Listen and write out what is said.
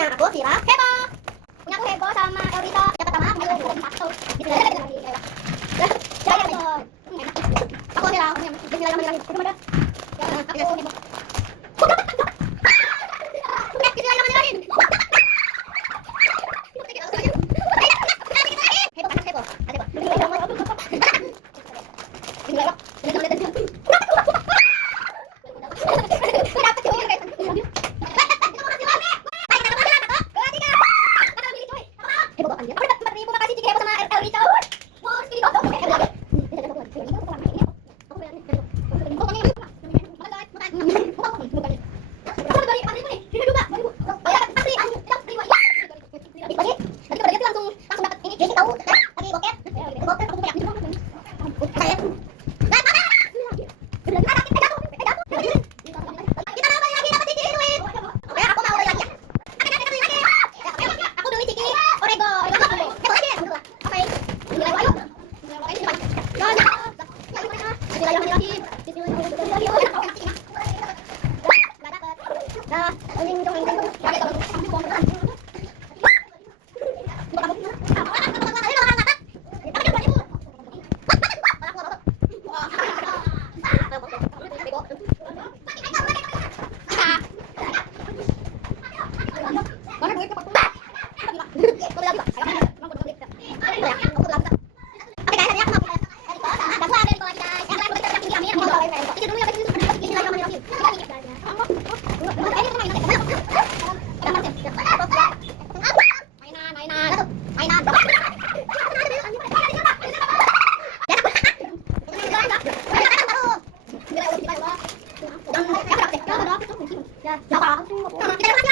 punya aku Vira Hebo. Punya aku Hebo sama Elvito. Yang pertama aku mau satu. Gitu ya. Saya Hebo. Aku Vira, aku yang bismillahirrahmanirrahim. Itu mana? Ya, aku yang Hebo. Bismillahirrahmanirrahim. Hebo kan Hebo. Ya,